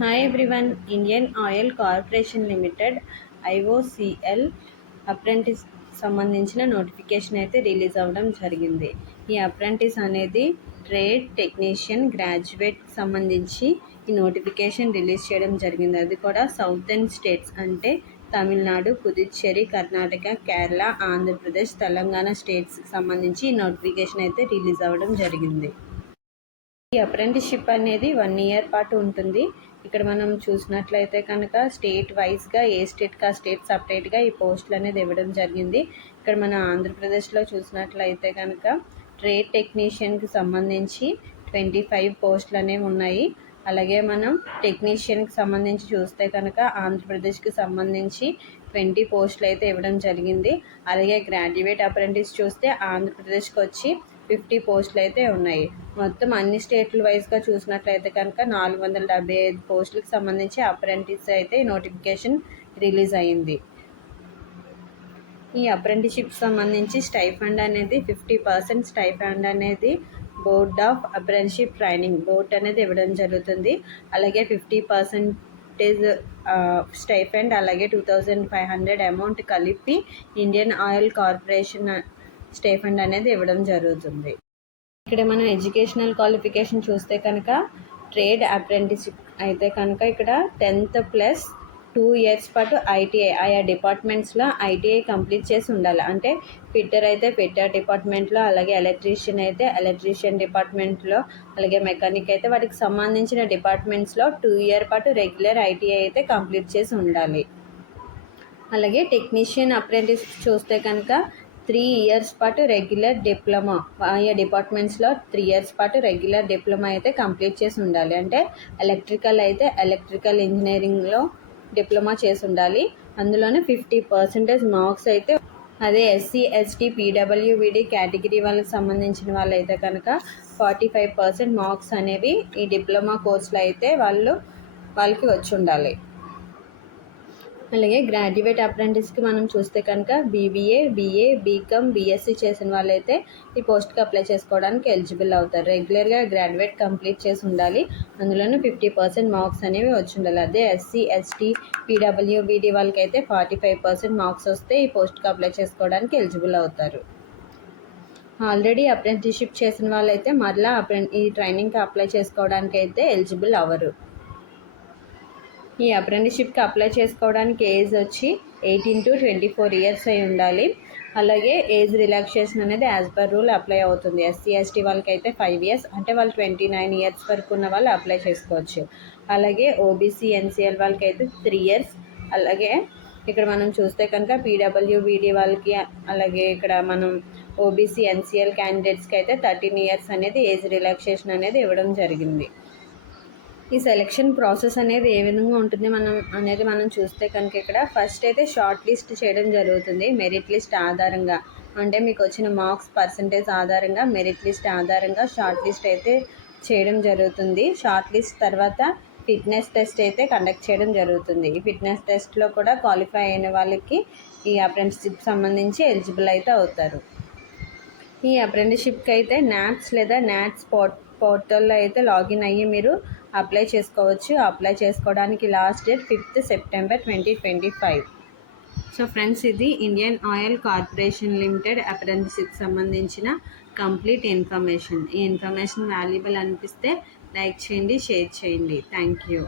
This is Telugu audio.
Hi everyone. Indian Oil Corporation limited IOCL apprentice సంబంధించిన నోటిఫికేషన్ అయితే రిలీజ్ అవ్వడం జరిగింది. ఈ అప్రెంటిస్ అనేది ట్రేడ్ టెక్నీషియన్ గ్రాడ్యుయేట్ సంబంధించి ఈ నోటిఫికేషన్ రిలీజ్ చేయడం జరిగింది. అది కూడా సౌతర్న్ స్టేట్స్ అంటే తమిళనాడు, పుదుచ్చేరి, కర్ణాటక, కేరళ, ఆంధ్రప్రదేశ్, తెలంగాణ స్టేట్స్ సంబంధించి ఈ నోటిఫికేషన్ అయితే రిలీజ్ అవ్వడం జరిగింది. ఈ అప్రెంటిస్షిప్ అనేది 1 ఇయర్ పాటు ఉంటుంది. ఇక్కడ మనం చూసినట్లయితే కనుక స్టేట్ వైజ్గా ఏ స్టేట్కి ఆ స్టేట్ సపరేట్గా ఈ పోస్టులు అనేది ఇవ్వడం జరిగింది. ఇక్కడ మన ఆంధ్రప్రదేశ్లో చూసినట్లయితే కనుక ట్రేడ్ టెక్నీషియన్కి సంబంధించి 25 పోస్టులు అనేవి ఉన్నాయి. అలాగే మనం టెక్నీషియన్కి సంబంధించి చూస్తే కనుక ఆంధ్రప్రదేశ్కి సంబంధించి 20 పోస్టులు అయితే ఇవ్వడం జరిగింది. అలాగే గ్రాడ్యుయేట్ అప్రెంటిస్ చూస్తే ఆంధ్రప్రదేశ్కి వచ్చి 50 పోస్టులు అయితే ఉన్నాయి. మొత్తం అన్ని స్టేట్ల వైజ్గా చూసినట్లయితే కనుక 475 పోస్టులకు సంబంధించి అప్రెంటిస్ అయితే నోటిఫికేషన్ రిలీజ్ అయ్యింది. ఈ అప్రెంటిస్షిప్ సంబంధించి స్టైఫండ్ అనేది 50% స్టైఫండ్ అనేది board of apprenticeship training board అనేది ఇవ్వడం జరుగుతుంది. అలాగే 50% స్టైఫండ్ అలాగే 2500 అమౌంట్ కలిపి ఇండియన్ ఆయిల్ కార్పొరేషన్ స్టైఫండ్ అనేది ఇవ్వడం జరుగుతుంది. ఇక్కడ మనం ఎడ్యుకేషనల్ క్వాలిఫికేషన్ చూస్తే కనుక ట్రేడ్ అప్రెంటిస్షిప్ అయితే కనుక ఇక్కడ 10th ప్లస్ 2 ఇయర్స్ పాటు ఐటీఐ ఆయా డిపార్ట్మెంట్స్లో ఐటీఐ కంప్లీట్ చేసి ఉండాలి. అంటే ఫిట్టర్ అయితే ఫిట్టర్ డిపార్ట్మెంట్లో, అలాగే ఎలక్ట్రీషియన్ అయితే ఎలక్ట్రీషియన్ డిపార్ట్మెంట్లో, అలాగే మెకానిక్ అయితే వాటికి సంబంధించిన డిపార్ట్మెంట్స్లో 2 ఇయర్ పాటు రెగ్యులర్ ఐటీఐ అయితే కంప్లీట్ చేసి ఉండాలి. అలాగే టెక్నీషియన్ అప్రెంటిస్ చూస్తే కనుక 3 ఇయర్స్ పాటు రెగ్యులర్ డిప్లొమా ఆయా డిపార్ట్మెంట్స్లో 3 ఇయర్స్ పాటు రెగ్యులర్ డిప్లొమా అయితే కంప్లీట్ చేసి ఉండాలి. అంటే ఎలక్ట్రికల్ అయితే ఎలక్ట్రికల్ ఇంజనీరింగ్లో డిప్లొమా చేసి ఉండాలి. అందులోనే 50% మార్క్స్ అయితే అదే ఎస్సీ, ఎస్టీ, పీడబ్ల్యూబీడీ కేటగిరీ వాళ్ళకి సంబంధించిన వాళ్ళు అయితే కనుక 45% మార్క్స్ అనేవి ఈ డిప్లొమా కోర్సులో అయితే వాళ్ళకి వచ్చి ఉండాలి. అలాగే గ్రాడ్యుయేట్ అప్రెంటిస్కి మనం చూస్తే కనుక బీబీఏ, బీఏ, బీకామ్, బీఎస్సీ చేసిన వాళ్ళైతే ఈ పోస్ట్కి అప్లై చేసుకోవడానికి ఎలిజిబుల్ అవుతారు. రెగ్యులర్గా గ్రాడ్యుయేట్ కంప్లీట్ చేసి ఉండాలి. అందులోనూ 50% మార్క్స్ అనేవి వచ్చి ఉండాలి. అదే ఎస్సీ, ఎస్టీ, పీడబ్ల్యూబీడీ వాళ్ళకైతే 45% మార్క్స్ వస్తే ఈ పోస్ట్కి అప్లై చేసుకోవడానికి ఎలిజిబుల్ అవుతారు. ఆల్రెడీ అప్రెంటిస్షిప్ చేసిన వాళ్ళైతే మరలా ఈ ట్రైనింగ్కి అప్లై చేసుకోవడానికి అయితే ఎలిజిబుల్ అవ్వరు. ఈ అప్రెంటిస్షిప్కి అప్లై చేసుకోవడానికి ఏజ్ వచ్చి 18 to 24 ఇయర్స్ అయి ఉండాలి. అలాగే ఏజ్ రిలాక్సేషన్ అనేది యాజ్ పర్ రూల్ అప్లై అవుతుంది. ఎస్సీ, ఎస్టీ వాళ్ళకైతే 5 ఇయర్స్ అంటే వాళ్ళు 29 ఇయర్స్ వరకు ఉన్న వాళ్ళు అప్లై చేసుకోవచ్చు. అలాగే ఓబీసీ, ఎన్సీఎల్ వాళ్ళకైతే 3 ఇయర్స్. అలాగే ఇక్కడ మనం చూస్తే కనుక పీడబ్ల్యూబీడీ వాళ్ళకి, అలాగే ఇక్కడ మనం ఓబీసీ, ఎన్సీఎల్ క్యాండిడేట్స్కి అయితే 13 ఇయర్స్ అనేది ఏజ్ రిలాక్సేషన్ అనేది ఇవ్వడం జరిగింది. ఈ సెలెక్షన్ ప్రాసెస్ అనేది ఏ విధంగా ఉంటుంది మనం చూస్తే కనుక ఇక్కడ ఫస్ట్ అయితే షార్ట్ లిస్ట్ చేయడం జరుగుతుంది. మెరిట్ లిస్ట్ ఆధారంగా అంటే మీకు వచ్చిన మార్క్స్ పర్సంటేజ్ ఆధారంగా మెరిట్ లిస్ట్ ఆధారంగా షార్ట్ లిస్ట్ అయితే చేయడం జరుగుతుంది. షార్ట్ లిస్ట్ తర్వాత ఫిట్నెస్ టెస్ట్ అయితే కండక్ట్ చేయడం జరుగుతుంది. ఈ ఫిట్నెస్ టెస్ట్లో కూడా క్వాలిఫై అయిన వాళ్ళకి ఈ అప్రెంటిస్షిప్ సంబంధించి ఎలిజిబుల్ అయితే అవుతారు. ఈ అప్రెంటిస్షిప్కి అయితే నాట్స్ లేదా నాట్స్ పోర్టల్లో అయితే లాగిన్ అయ్యి మీరు అప్లై చేసుకోవచ్చు. అప్లై చేసుకోవడానికి last date 5th September 2025. So friends, ఇది Indian Oil Corporation Limited apprenticeship సంబంధించిన కంప్లీట్ ఇన్ఫర్మేషన్. ఈ ఇన్ఫర్మేషన్ వాల్యుబుల్ అనిపిస్తే లైక్ చేయండి, షేర్ చేయండి. Thank you.